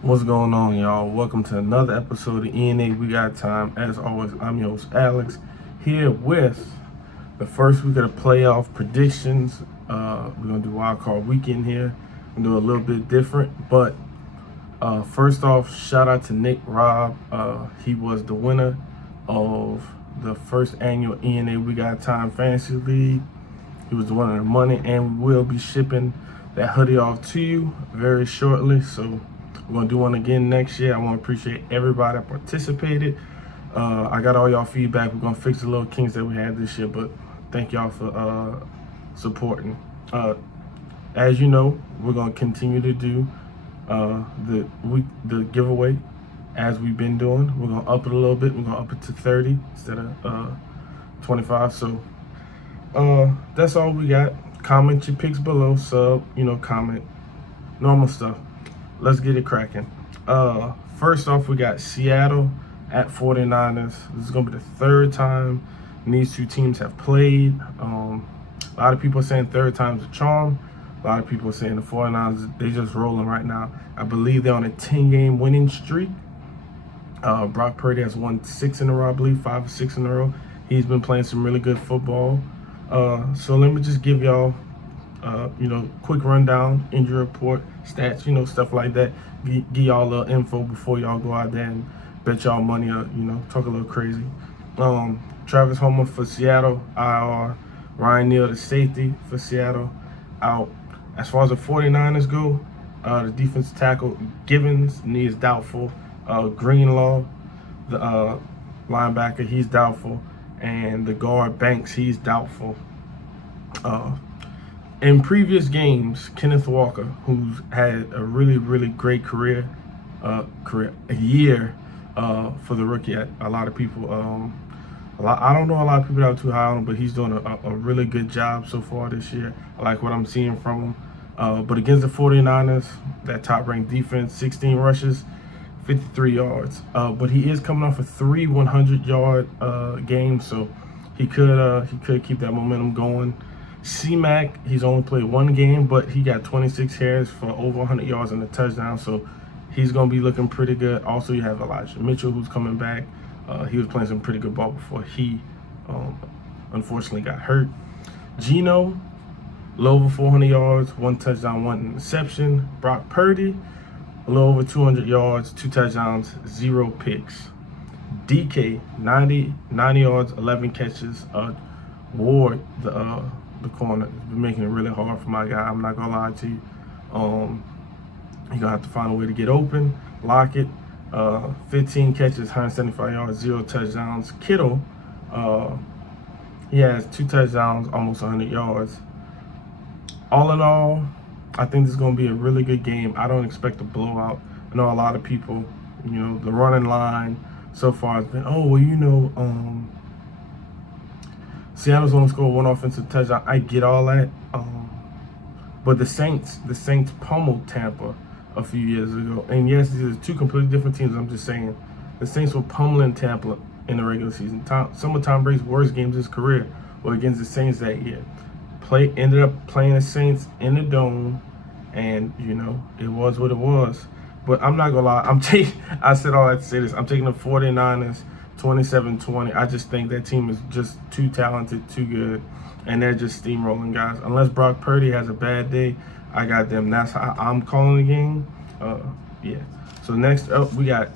What's going on, y'all? Welcome to another episode of ENA We Got Time. As always, I'm your host, Alex, here with the first week of the playoff predictions. We're going to do wild card weekend here and do a little bit different. But first off, shout out to Nick Robb. He was the winner of the first annual ENA We Got Time Fantasy League. He was the winner of the money, and we will be shipping that hoodie off to you very shortly. So we're gonna do one again next year. I want to appreciate everybody that participated. I got all y'all feedback. We're gonna fix the little kinks that we had this year, but thank y'all for supporting. As you know, we're gonna continue to do the giveaway as we've been doing. We're gonna up it a little bit. We're gonna up it to 30 instead of 25. So that's all we got. Comment your picks below. Sub, comment normal stuff. Let's get it cracking. First off, we got Seattle at 49ers. This is going to be the third time these two teams have played. A lot of people are saying third time's a charm. A lot of people are saying the 49ers, they're just rolling right now. I believe they're on a 10-game winning streak. Brock Purdy has won 6 in a row, I believe, 5 or 6 in a row. He's been playing some really good football. So let me just give y'all quick rundown, injury report, stats, stuff like that. Give y'all a little info before y'all go out there and bet y'all money or, talk a little crazy. Travis Homer for Seattle, IR. Ryan Neal, the safety for Seattle, out. As far as the 49ers go, the defensive tackle, Givens, knee is doubtful. Greenlaw, the linebacker, he's doubtful. And the guard, Banks, he's doubtful. In previous games, Kenneth Walker, who's had a really, really great year for the rookie. A lot of people, I don't know a lot of people that are too high on him, but he's doing a really good job so far this year. I like what I'm seeing from him. But against the 49ers, that top-ranked defense, 16 rushes, 53 yards. But he is coming off a 3 100-yard games, so he could keep that momentum going. C-Mac, he's only played one game, but he got 26 carries for over 100 yards and a touchdown, so he's going to be looking pretty good. Also, you have Elijah Mitchell, who's coming back. He was playing some pretty good ball before he unfortunately got hurt. Geno, a little over 400 yards, 1 touchdown, 1 interception. Brock Purdy, a little over 200 yards, 2 touchdowns, 0 picks. DK, 90 yards, 11 catches. Ward, the corner, has been making it really hard for my guy. I'm not gonna lie to you. You're gonna have to find a way to get open. Lockett, 15 catches, 175 yards, 0 touchdowns. Kittle, he has 2 touchdowns, almost 100 yards. All in all, I think this is going to be a really good game. I don't expect a blowout. I know a lot of people, the running line so far has been, Seattle's only scored 1 offensive touchdown. I get all that. But the Saints pummeled Tampa a few years ago. And yes, these are 2 completely different teams. I'm just saying the Saints were pummeling Tampa in the regular season. Some of Tom Brady's worst games of his career were against the Saints that year. Ended up playing the Saints in the Dome, and it was what it was. But I'm not gonna lie, I said all that to say this. I'm taking the 49ers 27-20. I just think that team is just too talented, too good, and they're just steamrolling guys. Unless Brock Purdy has a bad day, I got them. That's how I'm calling the game. Yeah. So next up, we got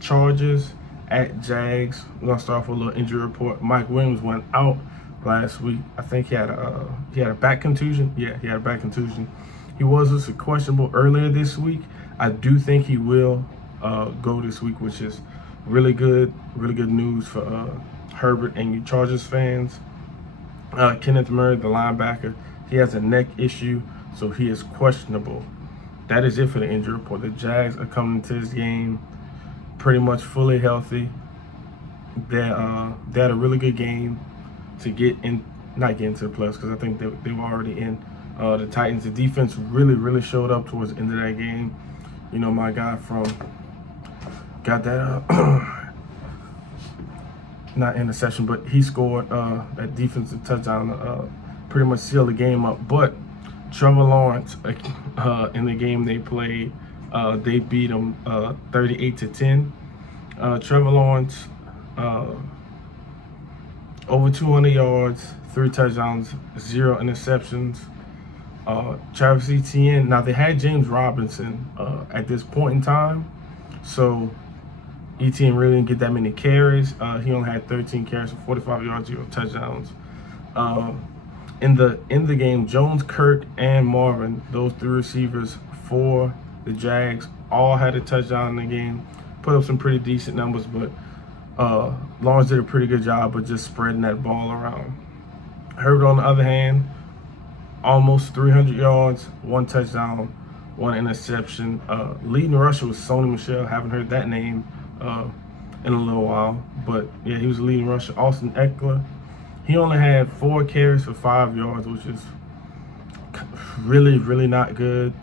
Chargers at Jags. We're gonna start off with a little injury report. Mike Williams went out last week. I think he had a back contusion. Yeah, he had a back contusion. He was listed questionable earlier this week. I do think he will go this week, which is really good news for Herbert and you Chargers fans. Kenneth Murray, the linebacker, he has a neck issue, so he is questionable. That is it for the injury report. The Jags are coming to this game pretty much fully healthy. They had a really good game to not get into the playoffs, because I think they were already in. The Titans, the defense really showed up towards the end of that game. My guy got that not interception, but he scored that defensive touchdown, pretty much sealed the game up. But Trevor Lawrence, in the game they played They beat them 38-10. Trevor Lawrence, over 200 yards, 3 touchdowns, 0 interceptions. Travis Etienne. Now they had James Robinson at this point in time, so Etienne really didn't get that many carries. He only had 13 carries for 45 yards, 0 touchdowns. In the game, Jones, Kirk, and Marvin, those 3 receivers for the Jags, all had a touchdown in the game. Put up some pretty decent numbers, but Lawrence did a pretty good job of just spreading that ball around. Herbert, on the other hand, almost 300 yards, 1 touchdown, 1 interception. Leading rusher was Sony Michel. Haven't heard that name in a little while, but yeah, he was the leading rusher. Austin Eckler, he only had 4 carries for 5 yards, which is really, really not good.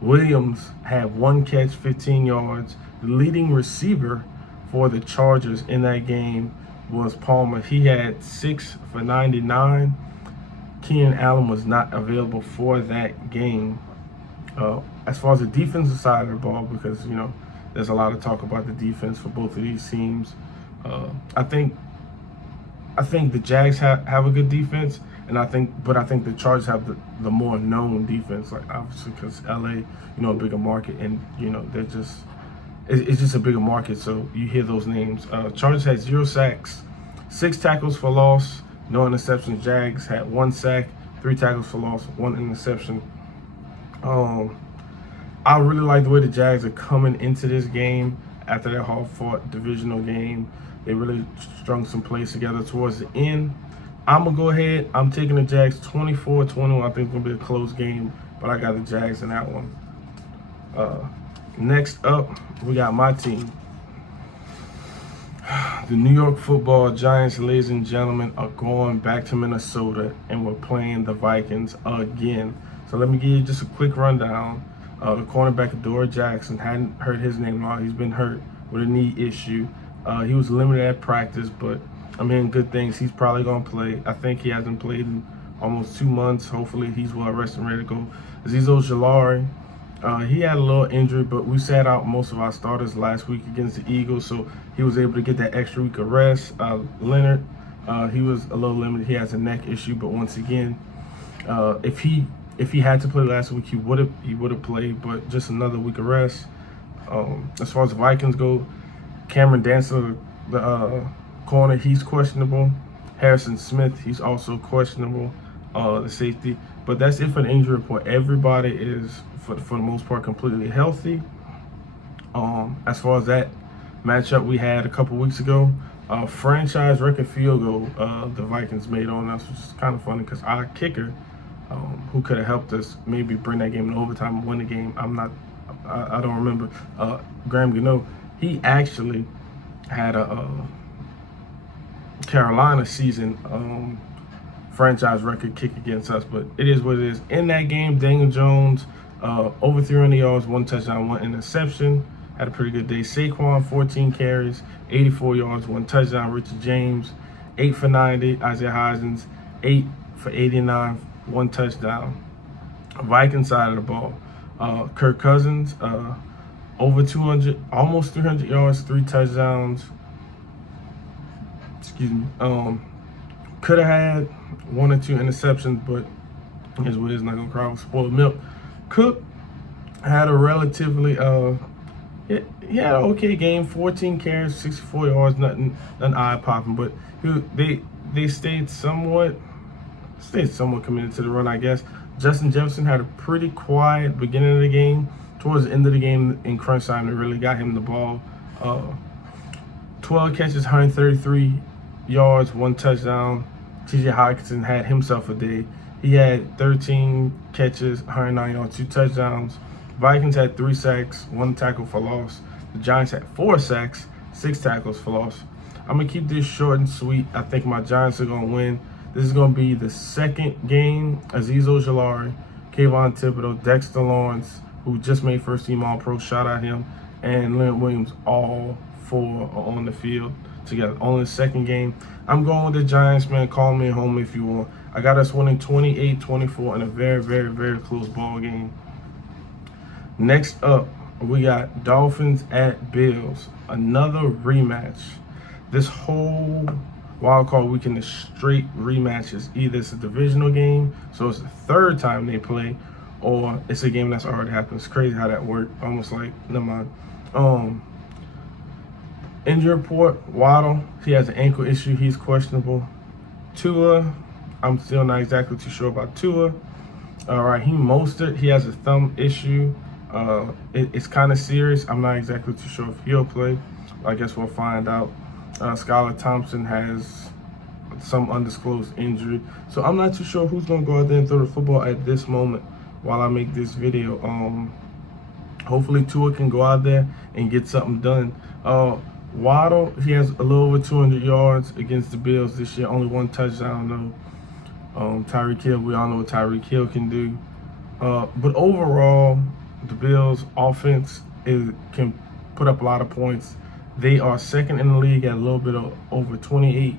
Williams had 1 catch, 15 yards. The leading receiver for the Chargers in that game was Palmer. He had 6 for 99. Keenan Allen was not available for that game. As far as the defensive side of the ball, because there's a lot of talk about the defense for both of these teams. I think the Jags have a good defense, and I think the Chargers have the more known defense, like obviously because LA, a bigger market, and they're just it's just a bigger market, so you hear those names. Chargers had 0 sacks, 6 tackles for loss, no interceptions. Jags had 1 sack, 3 tackles for loss, 1 interception. I really like the way the Jags are coming into this game after that hard-fought divisional game. They really strung some plays together towards the end. I'm going to go ahead. I'm taking the Jags 24-21. I think it's going to be a close game, but I got the Jags in that one. Next up, we got my team. The New York Football Giants, ladies and gentlemen, are going back to Minnesota, and we're playing the Vikings again. So let me give you just a quick rundown. The cornerback, Adoree Jackson, hadn't heard his name long. He's been hurt with a knee issue. He was limited at practice, but I'm hearing good things. He's probably going to play. I think he hasn't played in almost 2 months. Hopefully he's well rested and ready to go. Azeez Ojulari, he had a little injury, but we sat out most of our starters last week against the Eagles, so he was able to get that extra week of rest. Leonard, he was a little limited. He has a neck issue, but once again, if he had to play last week, he would have played, but just another week of rest. As far as the Vikings go, Cameron Dantzler, the corner, he's questionable. Harrison Smith, he's also questionable, the safety. But that's it for the injury report. Everybody is, for the most part, completely healthy. As far as that matchup we had a couple weeks ago, franchise record field goal the Vikings made on us, which is kind of funny because our kicker, who could have helped us maybe bring that game in overtime and win the game, I don't remember. Graham Gano, he actually had a Carolina season franchise record kick against us, but it is what it is. In that game, Daniel Jones, over 300 yards, 1 touchdown, 1 interception. Had a pretty good day. Saquon, 14 carries, 84 yards, 1 touchdown. Richard James, 8 for 90. Isaiah Hodgins, 8 for 89, 1 touchdown. Viking side of the ball, Kirk Cousins, over 200, almost 300 yards, 3 touchdowns. Excuse me. Could have had 1 or 2 interceptions, but here's what it is. Not gonna cry with spoiled milk. Cook had a relatively he had an okay game. 14 carries, 64 yards, nothing eye-popping, but they stayed somewhat committed to the run, I guess. Justin Jefferson had a pretty quiet beginning of the game. Towards the end of the game, in crunch time, they really got him the ball. 12 catches, 133 yards, 1 touchdown. TJ Hockenson had himself a day. He had 13 catches, 109 yards, 2 touchdowns. Vikings had 3 sacks, 1 tackle for loss. The Giants had 4 sacks, 6 tackles for loss. I'm going to keep this short and sweet. I think my Giants are going to win. This is going to be the second game. Azeez Ojulari, Kayvon Thibodeaux, Dexter Lawrence, who just made first-team All-Pro, shout out him, and Leonard Williams, all 4 are on the field together. Only the second game. I'm going with the Giants, man. Call me home if you want. I got us winning 28-24 in a very, very, very close ball game. Next up, we got Dolphins at Bills. Another rematch. This whole wild card weekend is straight rematches. Either it's a divisional game, so it's the third time they play, or it's a game that's already happened. It's crazy how that worked. Almost like, never mind. Injury report, Waddle, he has an ankle issue. He's questionable. Tua, I'm still not exactly too sure about Tua. Raheem Mostert, he has a thumb issue. It's kind of serious. I'm not exactly too sure if he'll play. I guess we'll find out. Skylar Thompson has some undisclosed injury. So I'm not too sure who's going to go out there and throw the football at this moment while I make this video. Hopefully Tua can go out there and get something done. Waddle, he has a little over 200 yards against the Bills this year. Only one touchdown, though. Tyreek Hill, we all know what Tyreek Hill can do. But overall, the Bills' offense can put up a lot of points. They are second in the league at a little bit of over 28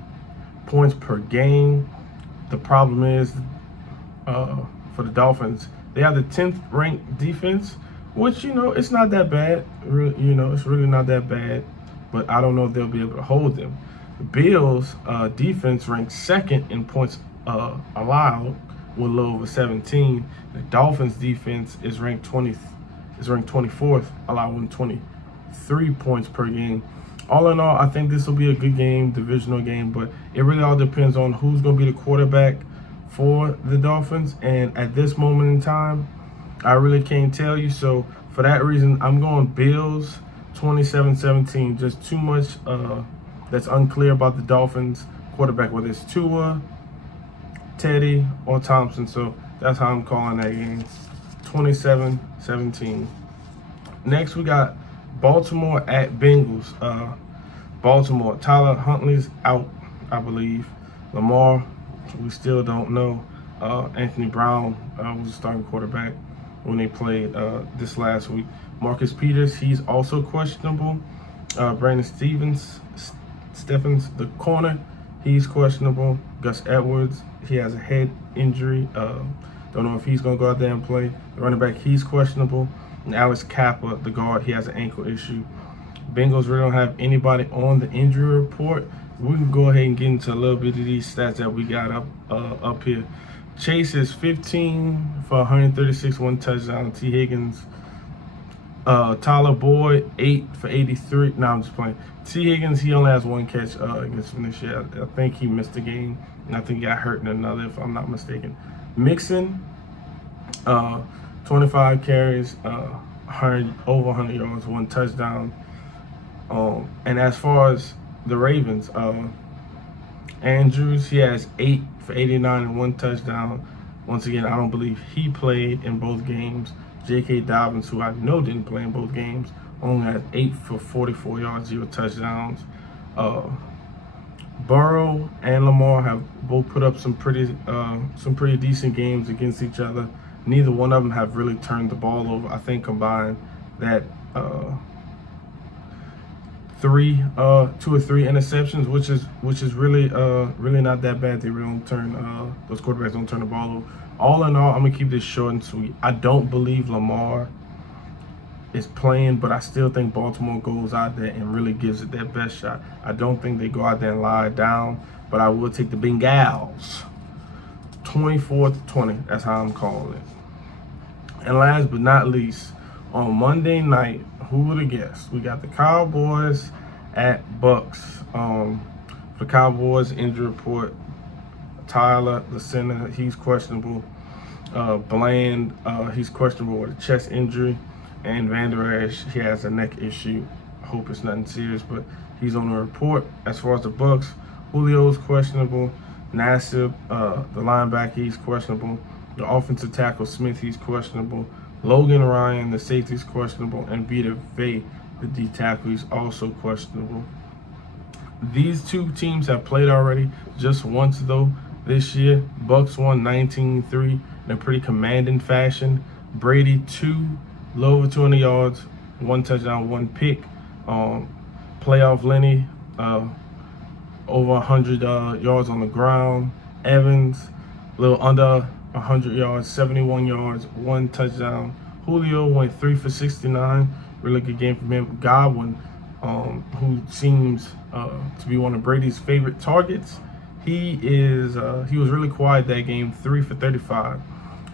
points per game. The problem is, for the Dolphins, they have the 10th ranked defense, which, it's not that bad. It's really not that bad. But I don't know if they'll be able to hold them. The Bills' defense ranks second in points allowed with a little over 17. The Dolphins' defense is ranked 24th, allowing 23 points per game. All in all, I think this will be a good game, divisional game, but it really all depends on who's going to be the quarterback for the Dolphins. And at this moment in time, I really can't tell you. So for that reason, I'm going Bills 27-17. Just too much that's unclear about the Dolphins quarterback, whether it's Tua, Teddy, or Thompson. So that's how I'm calling that game. 27-17. Next, we got Baltimore at Bengals. Baltimore, Tyler Huntley's out, I believe. Lamar, we still don't know. Anthony Brown was the starting quarterback when they played this last week. Marcus Peters, he's also questionable. Brandon Stephens, the corner, he's questionable. Gus Edwards, he has a head injury. Don't know if he's going to go out there and play. The running back, he's questionable. And Alex Kappa, the guard, he has an ankle issue. Bengals really don't have anybody on the injury report. We can go ahead and get into a little bit of these stats that we got up here. Chase is 15 for 136, one touchdown. T. Higgins, Tyler Boyd, 8 for 83. No, I'm just playing. T. Higgins, he only has one catch against Venetia. I think he missed the game, and I think he got hurt in another, if I'm not mistaken. Mixon, 25 carries, over 100 yards, one touchdown. And as far as the Ravens, Andrews, he has 8 for 89 and one touchdown. Once again, I don't believe he played in both games. J.K. Dobbins, who I know didn't play in both games, only has 8 for 44 yards, 0 touchdowns. Burrow and Lamar have both put up some pretty decent games against each other. Neither one of them have really turned the ball over. I think combined that 2 or 3 interceptions, which is really not that bad. They really don't turn those quarterbacks don't turn the ball over. All in all, I'm gonna keep this short and sweet. I don't believe Lamar is playing, but I still think Baltimore goes out there and really gives it their best shot. I don't think they go out there and lie down, but I will take the Bengals 24-20. That's how I'm calling it. And last but not least, on Monday night, who would have guessed? We got the Cowboys at Bucks. For the Cowboys, injury report, Tyler, the center, he's questionable. Bland, he's questionable with a chest injury. And Van Der Esch, he has a neck issue. I hope it's nothing serious, but he's on the report. As far as the Bucks, Julio's questionable. Nassib, the linebacker, he's questionable. The offensive tackle, Smith, he's questionable. Logan Ryan, the safety's questionable. And Vita Vea, the D tackle, he's also questionable. These two teams have played already just once, though, this year. Bucks won 19-3 in a pretty commanding fashion. Brady, 2, low over 200 yards, 1 touchdown, 1 pick. Playoff Lenny, over 100 yards on the ground. Evans, a little under 100 yards, 71 yards, 1 touchdown, Julio went 3 for 69. Really good game from him. Godwin, who seems to be one of Brady's favorite targets, he was really quiet that game, 3 for 35.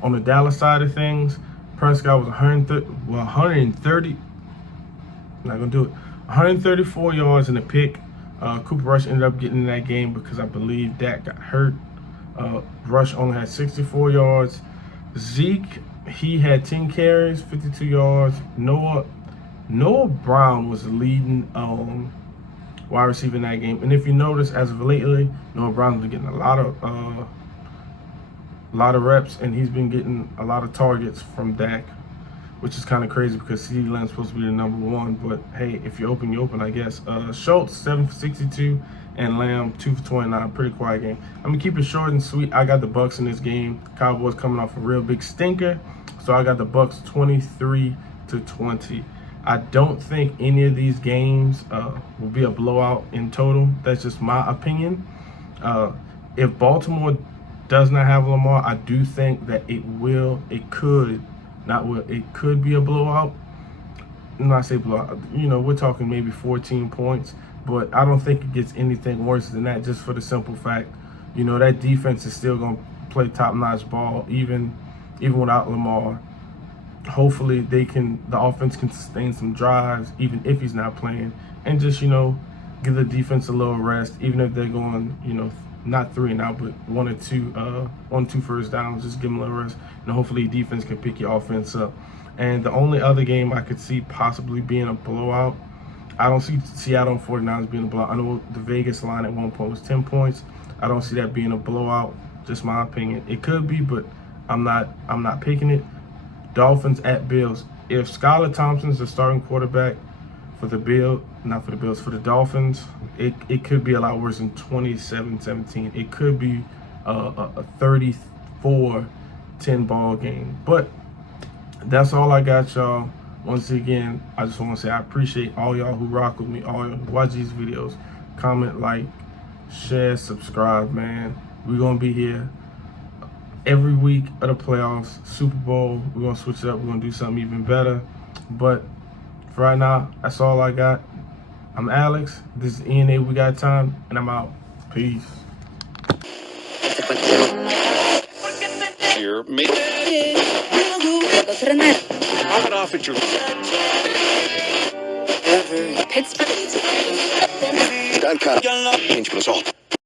On the Dallas side of things, Prescott was 134 yards in a pick. Cooper Rush ended up getting in that game because I believe Dak got hurt. Rush only had 64 yards. Zeke, he had 10 carries, 52 yards. Noah Brown was the leading wide receiver in that game. And if you notice, as of lately, Noah Brown's been getting a lot of reps, and he's been getting a lot of targets from Dak, which is kind of crazy because CeeDee Lamb's supposed to be the #1. But hey, if you open, you open, I guess. Schultz, 7 for 62, and Lamb, 2 for 29. Pretty quiet game. I'm going to keep it short and sweet. I got the Bucs in this game. Cowboys coming off a real big stinker. So I got the Bucs 23-20. I don't think any of these games will be a blowout in total. That's just my opinion. If Baltimore does not have Lamar, I do think that it could be a blowout. When I say blowout, we're talking maybe 14 points, but I don't think it gets anything worse than that, just for the simple fact, that defense is still going to play top-notch ball, even without Lamar. Hopefully the offense can sustain some drives, even if he's not playing, and just, give the defense a little rest, even if they're going, not 3 and out, but 1 or 2 first downs. Just give them a little rest, and hopefully defense can pick your offense up. And the only other game I could see possibly being a blowout, I don't see Seattle 49ers being a blowout. I know the Vegas line at one point was 10 points. I don't see that being a blowout. Just my opinion. It could be, but I'm not picking it. Dolphins at Bills. If Skylar Thompson's the starting quarterback for the Dolphins, it could be a lot worse than 27-17. It could be a 34-10 ball game. But that's all I got, y'all. Once again, I just want to say I appreciate all y'all who rock with me, all y'all who watch these videos. Comment, like, share, subscribe, man. We're going to be here every week of the playoffs, Super Bowl. We're going to switch it up. We're going to do something even better. But for right now, that's all I got. I'm Alex. This is ENA We Got Time, and I'm out. Peace. Here, make knock it off at your Pittsburgh. Stand cut. Change for assault.